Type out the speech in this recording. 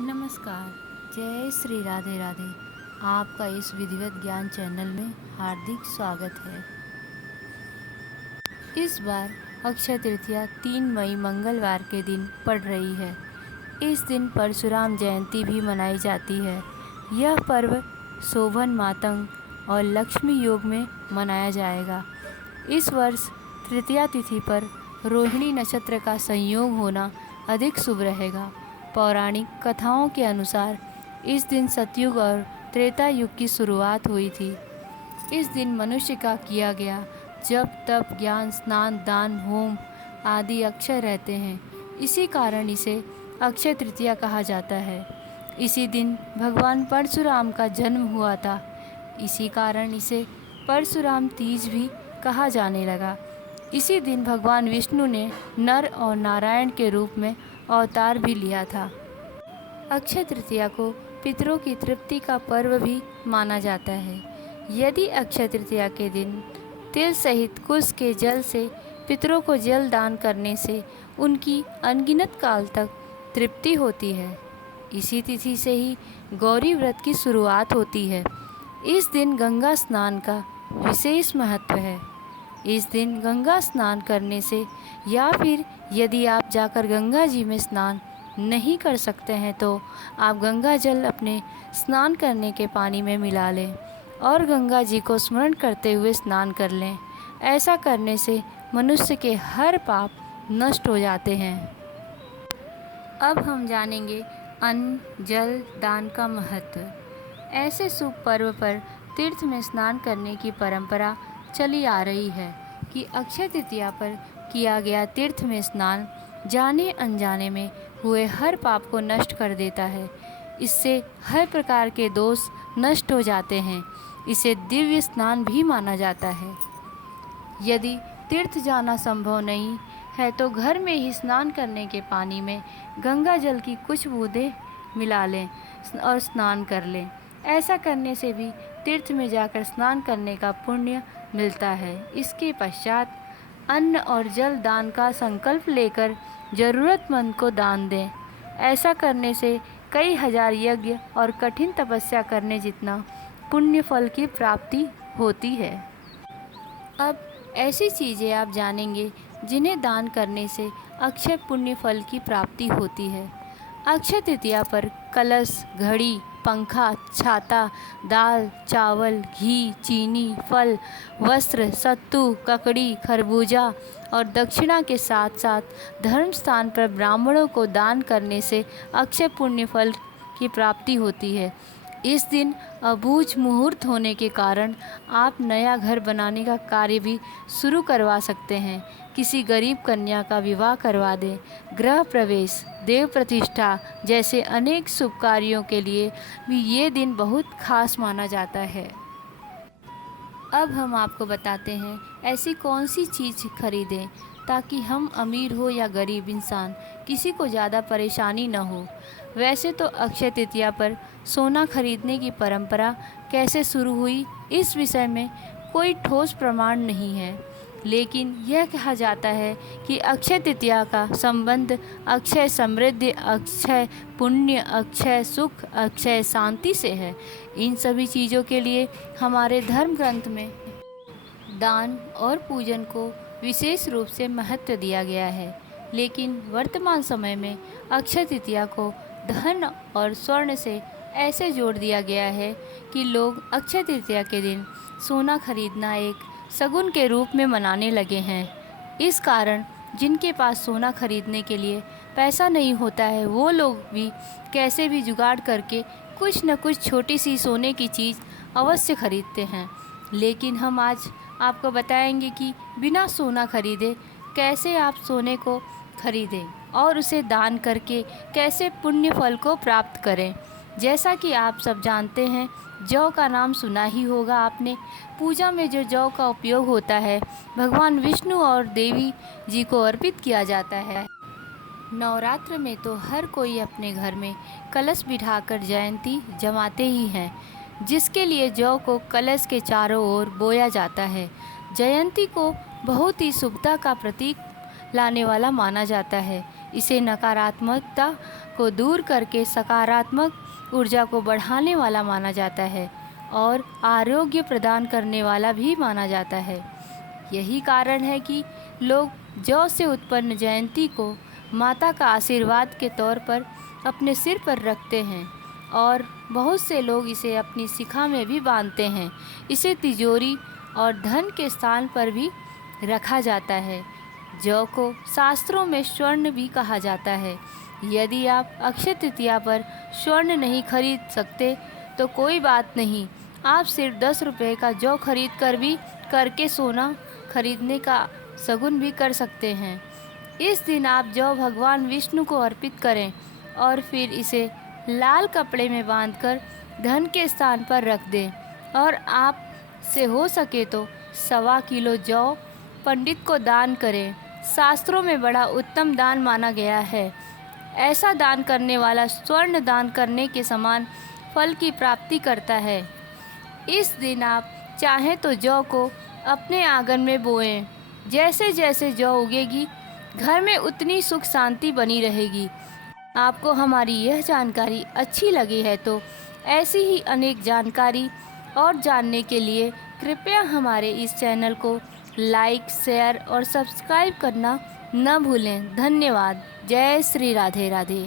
नमस्कार। जय श्री राधे राधे। आपका इस विधिवत ज्ञान चैनल में हार्दिक स्वागत है। इस बार अक्षय तृतीया 3 मई मंगलवार के दिन पड़ रही है। इस दिन परशुराम जयंती भी मनाई जाती है। यह पर्व शोभन मातंग और लक्ष्मी योग में मनाया जाएगा। इस वर्ष तृतीया तिथि पर रोहिणी नक्षत्र का संयोग होना अधिक शुभ रहेगा। पौराणिक कथाओं के अनुसार इस दिन सतयुग और त्रेता युग की शुरुआत हुई थी। इस दिन मनुष्य का किया गया जप तप ज्ञान स्नान दान होम आदि अक्षय रहते हैं। इसी कारण इसे अक्षय तृतीया कहा जाता है। इसी दिन भगवान परशुराम का जन्म हुआ था। इसी कारण इसे परशुराम तीज भी कहा जाने लगा। इसी दिन भगवान विष्णु ने नर और नारायण के रूप में अवतार भी लिया था। अक्षय तृतीया को पितरों की तृप्ति का पर्व भी माना जाता है। यदि अक्षय तृतीया के दिन तिल सहित कुश के जल से पितरों को जल दान करने से उनकी अनगिनत काल तक तृप्ति होती है। इसी तिथि से ही गौरी व्रत की शुरुआत होती है। इस दिन गंगा स्नान का विशेष महत्व है। इस दिन गंगा स्नान करने से या फिर यदि आप जाकर गंगा जी में स्नान नहीं कर सकते हैं तो आप गंगा जल अपने स्नान करने के पानी में मिला लें और गंगा जी को स्मरण करते हुए स्नान कर लें। ऐसा करने से मनुष्य के हर पाप नष्ट हो जाते हैं। अब हम जानेंगे अन्न जल दान का महत्व। ऐसे शुभ पर्व पर तीर्थ में स्नान करने की परंपरा चली आ रही है कि अक्षय तृतीया पर किया गया तीर्थ में स्नान जाने अनजाने में हुए हर पाप को नष्ट कर देता है। इससे हर प्रकार के दोष नष्ट हो जाते हैं। इसे दिव्य स्नान भी माना जाता है। यदि तीर्थ जाना संभव नहीं है तो घर में ही स्नान करने के पानी में गंगा जल की कुछ बूंदें मिला लें और स्नान कर लें। ऐसा करने से भी तीर्थ में जाकर स्नान करने का पुण्य मिलता है। इसके पश्चात अन्न और जल दान का संकल्प लेकर ज़रूरतमंद को दान दें। ऐसा करने से कई हजार यज्ञ और कठिन तपस्या करने जितना पुण्य फल की प्राप्ति होती है। अब ऐसी चीज़ें आप जानेंगे जिन्हें दान करने से अक्षय पुण्य फल की प्राप्ति होती है। अक्षय तृतीया पर कलश घड़ी पंखा छाता दाल चावल घी चीनी फल वस्त्र सत्तू ककड़ी खरबूजा और दक्षिणा के साथ साथ धर्म स्थान पर ब्राह्मणों को दान करने से अक्षय पुण्य फल की प्राप्ति होती है। इस दिन अबूझ मुहूर्त होने के कारण आप नया घर बनाने का कार्य भी शुरू करवा सकते हैं। किसी गरीब कन्या का विवाह करवा दें। गृह प्रवेश देव प्रतिष्ठा जैसे अनेक शुभ कार्यों के लिए भी ये दिन बहुत खास माना जाता है। अब हम आपको बताते हैं ऐसी कौन सी चीज़ खरीदें ताकि हम अमीर हो या गरीब इंसान किसी को ज़्यादा परेशानी न हो। वैसे तो अक्षय तृतीया पर सोना खरीदने की परंपरा कैसे शुरू हुई इस विषय में कोई ठोस प्रमाण नहीं है, लेकिन यह कहा जाता है कि अक्षय तृतीया का संबंध अक्षय समृद्धि अक्षय पुण्य अक्षय सुख अक्षय शांति से है। इन सभी चीज़ों के लिए हमारे धर्म ग्रंथ में दान और पूजन को विशेष रूप से महत्व दिया गया है। लेकिन वर्तमान समय में अक्षय तृतीया को धन और स्वर्ण से ऐसे जोड़ दिया गया है कि लोग अक्षय तृतीया के दिन सोना खरीदना एक शगुन के रूप में मनाने लगे हैं। इस कारण जिनके पास सोना खरीदने के लिए पैसा नहीं होता है वो लोग भी कैसे भी जुगाड़ करके कुछ न कुछ छोटी सी सोने की चीज़ अवश्य खरीदते हैं। लेकिन हम आज आपको बताएंगे कि बिना सोना खरीदे कैसे आप सोने को खरीदें और उसे दान करके कैसे पुण्य फल को प्राप्त करें। जैसा कि आप सब जानते हैं जौ का नाम सुना ही होगा आपने। पूजा में जो जौ का उपयोग होता है भगवान विष्णु और देवी जी को अर्पित किया जाता है। नवरात्र में तो हर कोई अपने घर में कलश बिठाकर जयंती जमाते ही हैं, जिसके लिए जौ को कलश के चारों ओर बोया जाता है। जयंती को बहुत ही शुभता का प्रतीक लाने वाला माना जाता है। इसे नकारात्मकता को दूर करके सकारात्मक ऊर्जा को बढ़ाने वाला माना जाता है और आरोग्य प्रदान करने वाला भी माना जाता है। यही कारण है कि लोग जौ से उत्पन्न जयंती को माता का आशीर्वाद के तौर पर अपने सिर पर रखते हैं और बहुत से लोग इसे अपनी शिखा में भी बांधते हैं। इसे तिजोरी और धन के स्थान पर भी रखा जाता है। जौ को शास्त्रों में स्वर्ण भी कहा जाता है। यदि आप अक्षय तृतीया पर स्वर्ण नहीं खरीद सकते तो कोई बात नहीं, आप सिर्फ 10 रुपये का जौ खरीद कर भी करके सोना खरीदने का शगुन भी कर सकते हैं। इस दिन आप जौ भगवान विष्णु को अर्पित करें और फिर इसे लाल कपड़े में बांधकर धन के स्थान पर रख दें और आप से हो सके तो 1.25 किलो जौ पंडित को दान करें। शास्त्रों में बड़ा उत्तम दान माना गया है। ऐसा दान करने वाला स्वर्ण दान करने के समान फल की प्राप्ति करता है। इस दिन आप चाहें तो जौ को अपने आंगन में बोएं। जैसे जैसे जौ उगेगी घर में उतनी सुख शांति बनी रहेगी। आपको हमारी यह जानकारी अच्छी लगी है तो ऐसी ही अनेक जानकारी और जानने के लिए कृपया हमारे इस चैनल को लाइक, शेयर और सब्सक्राइब करना न भूलें। धन्यवाद। जय श्री राधे राधे।